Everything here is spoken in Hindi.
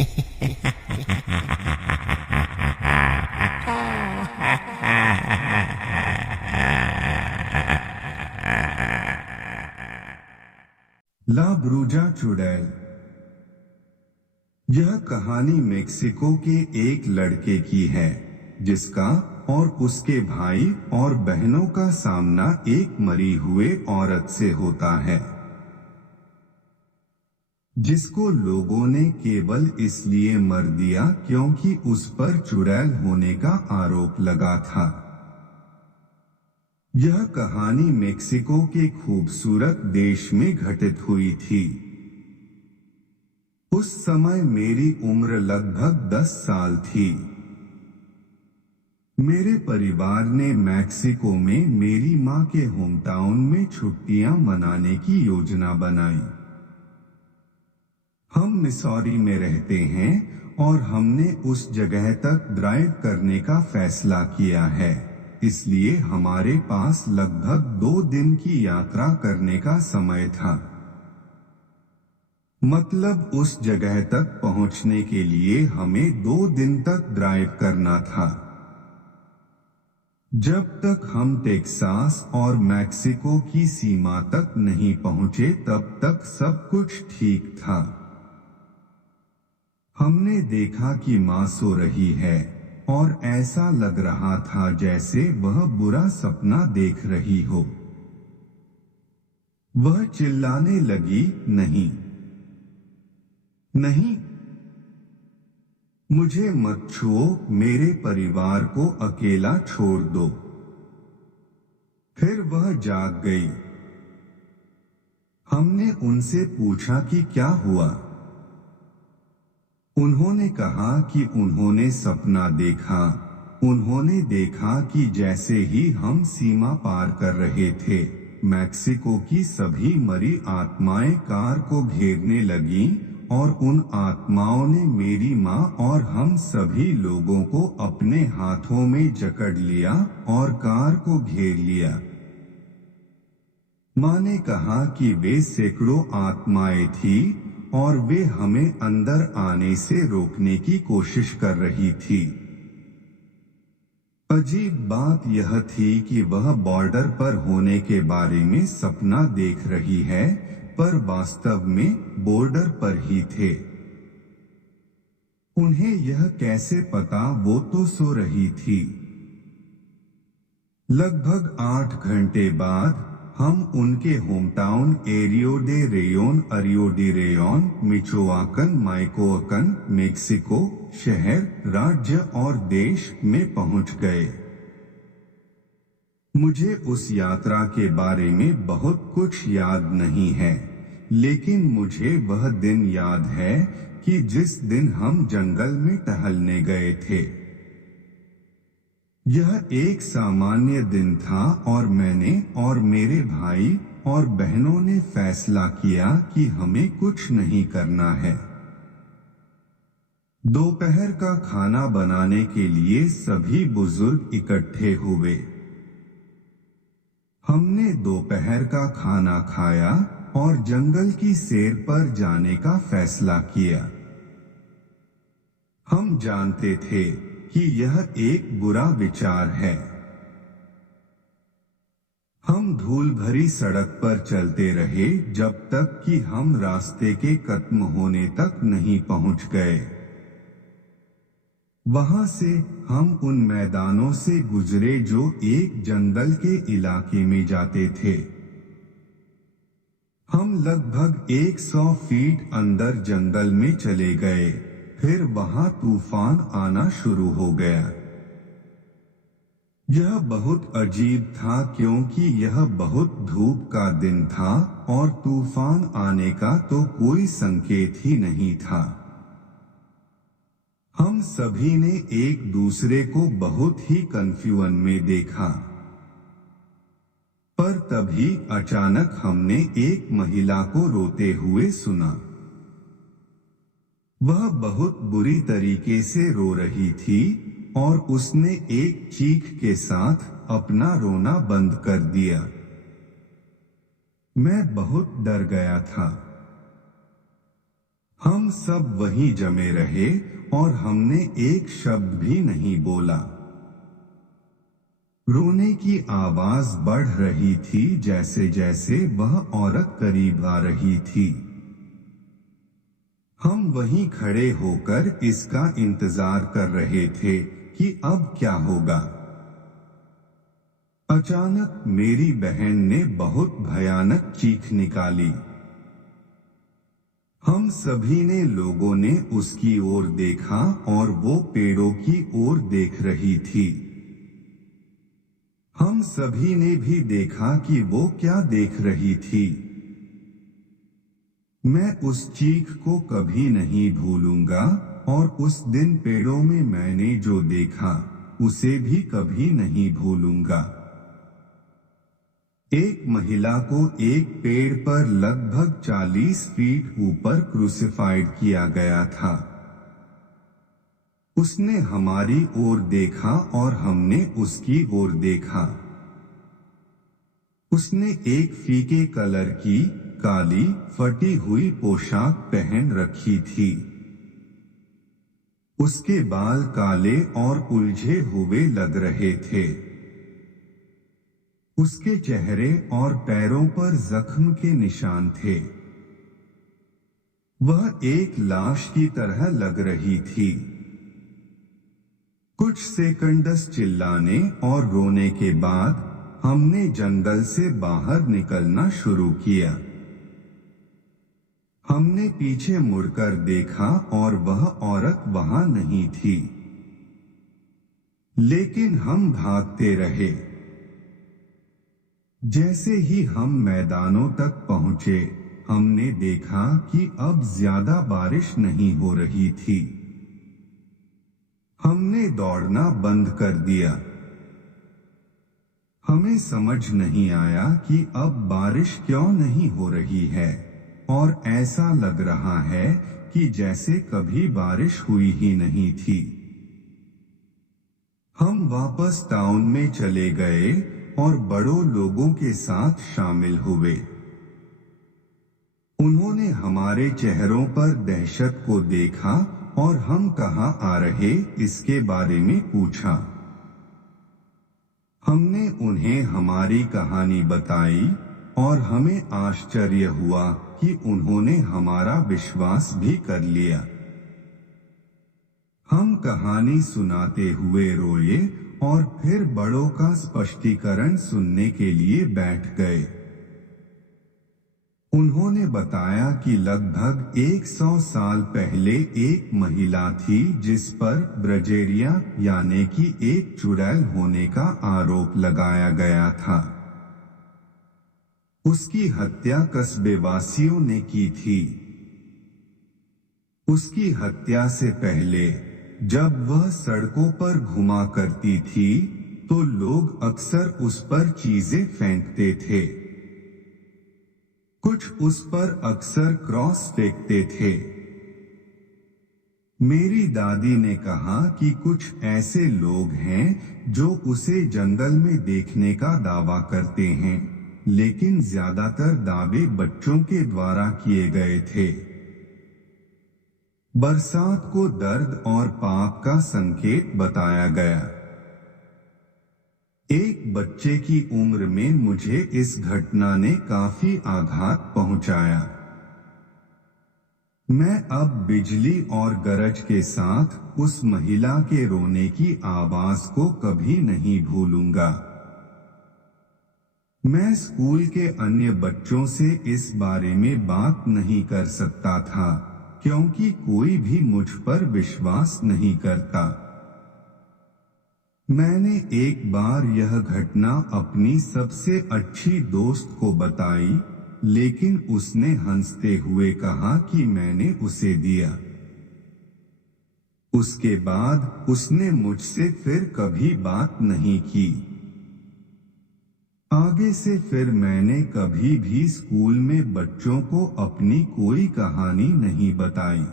ला ब्रूजा चुड़ैल। यह कहानी मेक्सिको के एक लड़के की है जिसका और उसके भाई और बहनों का सामना एक मरी हुए औरत से होता है, जिसको लोगों ने केवल इसलिए मर दिया क्योंकि उस पर चुड़ैल होने का आरोप लगा था। यह कहानी मेक्सिको के खूबसूरत देश में घटित हुई थी। उस समय मेरी उम्र लगभग 10 साल थी। मेरे परिवार ने मैक्सिको में मेरी मां के होमटाउन में छुट्टियां मनाने की योजना बनाई। हम मिसौरी में रहते हैं और हमने उस जगह तक ड्राइव करने का फैसला किया है, इसलिए हमारे पास लगभग 2 दिन की यात्रा करने का समय था। मतलब उस जगह तक पहुंचने के लिए हमें 2 दिन तक ड्राइव करना था। जब तक हम टेक्सास और मैक्सिको की सीमा तक नहीं पहुंचे तब तक सब कुछ ठीक था। हमने देखा कि मां सो रही है और ऐसा लग रहा था जैसे वह बुरा सपना देख रही हो। वह चिल्लाने लगी, नहीं नहीं, मुझे मत छुओ, मेरे परिवार को अकेला छोड़ दो। फिर वह जाग गई। हमने उनसे पूछा कि क्या हुआ। उन्होंने कहा कि उन्होंने सपना देखा। उन्होंने देखा कि जैसे ही हम सीमा पार कर रहे थे, मैक्सिको की सभी मरी आत्माएं कार को घेरने लगीं और उन आत्माओं ने मेरी मां और हम सभी लोगों को अपने हाथों में जकड़ लिया और कार को घेर लिया। मां ने कहा कि वे सैकड़ों आत्माएं थी और वे हमें अंदर आने से रोकने की कोशिश कर रही थी। अजीब बात यह थी कि वह बॉर्डर पर होने के बारे में सपना देख रही है, पर वास्तव में बॉर्डर पर ही थे। उन्हें यह कैसे पता, वो तो सो रही थी। लगभग 8 घंटे बाद हम उनके होमटाउन एरियो डे रेयोन, मिचोआकन, माइकोअकन, मेक्सिको शहर, राज्य और देश में पहुंच गए। मुझे उस यात्रा के बारे में बहुत कुछ याद नहीं है, लेकिन मुझे वह दिन याद है कि जिस दिन हम जंगल में टहलने गए थे। यह एक सामान्य दिन था और मैंने और मेरे भाई और बहनों ने फैसला किया कि हमें कुछ नहीं करना है। दोपहर का खाना बनाने के लिए सभी बुजुर्ग इकट्ठे हुए। हमने दोपहर का खाना खाया और जंगल की सैर पर जाने का फैसला किया। हम जानते थे कि यह एक बुरा विचार है। हम धूल भरी सड़क पर चलते रहे जब तक कि हम रास्ते के खत्म होने तक नहीं पहुंच गए। वहां से हम उन मैदानों से गुजरे जो एक जंगल के इलाके में जाते थे। हम लगभग 100 फीट अंदर जंगल में चले गए, फिर वहां तूफान आना शुरू हो गया। यह बहुत अजीब था क्योंकि यह बहुत धूप का दिन था और तूफान आने का तो कोई संकेत ही नहीं था। हम सभी ने एक दूसरे को बहुत ही कंफ्यूजन में देखा। पर तभी अचानक हमने एक महिला को रोते हुए सुना। वह बहुत बुरी तरीके से रो रही थी और उसने एक चीख के साथ अपना रोना बंद कर दिया। मैं बहुत डर गया था। हम हम सब वहीं जमे रहे और हमने एक शब्द भी नहीं बोला। रोने की आवाज बढ़ रही थी जैसे जैसे वह औरत करीब आ रही थी। हम वहीं खड़े होकर इसका इंतजार कर रहे थे कि अब क्या होगा। अचानक मेरी बहन ने बहुत भयानक चीख निकाली। हम सभी ने लोगों ने उसकी ओर देखा और वो पेड़ों की ओर देख रही थी। हम सभी ने भी देखा कि वो क्या देख रही थी। मैं उस चीख को कभी नहीं भूलूंगा और उस दिन पेड़ों में मैंने जो देखा उसे भी कभी नहीं भूलूंगा। एक महिला को एक पेड़ पर लगभग 40 फीट ऊपर क्रूसिफाइड किया गया था। उसने हमारी ओर देखा और हमने उसकी ओर देखा। उसने एक फीके कलर की काली फटी हुई पोशाक पहन रखी थी। उसके बाल काले और उलझे हुए लग रहे थे। उसके चेहरे और पैरों पर जख्म के निशान थे। वह एक लाश की तरह लग रही थी। कुछ सेकंड्स चिल्लाने और रोने के बाद हमने जंगल से बाहर निकलना शुरू किया। हमने पीछे मुड़कर देखा और वह औरत वहां नहीं थी, लेकिन हम भागते रहे। जैसे ही हम मैदानों तक पहुंचे, हमने देखा कि अब ज्यादा बारिश नहीं हो रही थी। हमने दौड़ना बंद कर दिया। हमें समझ नहीं आया कि अब बारिश क्यों नहीं हो रही है और ऐसा लग रहा है कि जैसे कभी बारिश हुई ही नहीं थी। हम वापस टाउन में चले गए और बड़ों लोगों के साथ शामिल हुए। उन्होंने हमारे चेहरों पर दहशत को देखा और हम कहाँ आ रहे इसके बारे में पूछा। हमने उन्हें हमारी कहानी बताई और हमें आश्चर्य हुआ कि उन्होंने हमारा विश्वास भी कर लिया। हम कहानी सुनाते हुए रोए और फिर बड़ों का स्पष्टीकरण सुनने के लिए बैठ गए। उन्होंने बताया कि लगभग 100 साल पहले एक महिला थी जिस पर ब्रजेरिया यानी कि एक चुड़ैल होने का आरोप लगाया गया था। उसकी हत्या कस्बे वासियों ने की थी। उसकी हत्या से पहले जब वह सड़कों पर घुमा करती थी तो लोग अक्सर उस पर चीजें फेंकते थे। कुछ उस पर अक्सर क्रॉस फेंकते थे। मेरी दादी ने कहा कि कुछ ऐसे लोग हैं जो उसे जंगल में देखने का दावा करते हैं, लेकिन ज्यादातर दावे बच्चों के द्वारा किए गए थे। बरसात को दर्द और पाप का संकेत बताया गया। एक बच्चे की उम्र में मुझे इस घटना ने काफी आघात पहुंचाया। मैं अब बिजली और गरज के साथ उस महिला के रोने की आवाज को कभी नहीं भूलूंगा। मैं स्कूल के अन्य बच्चों से इस बारे में बात नहीं कर सकता था क्योंकि कोई भी मुझ पर विश्वास नहीं करता। मैंने एक बार यह घटना अपनी सबसे अच्छी दोस्त को बताई, लेकिन उसने हंसते हुए कहा कि मैंने उसे दिया। उसके बाद उसने मुझसे फिर कभी बात नहीं की। आगे से फिर मैंने कभी भी स्कूल में बच्चों को अपनी कोई कहानी नहीं बताई।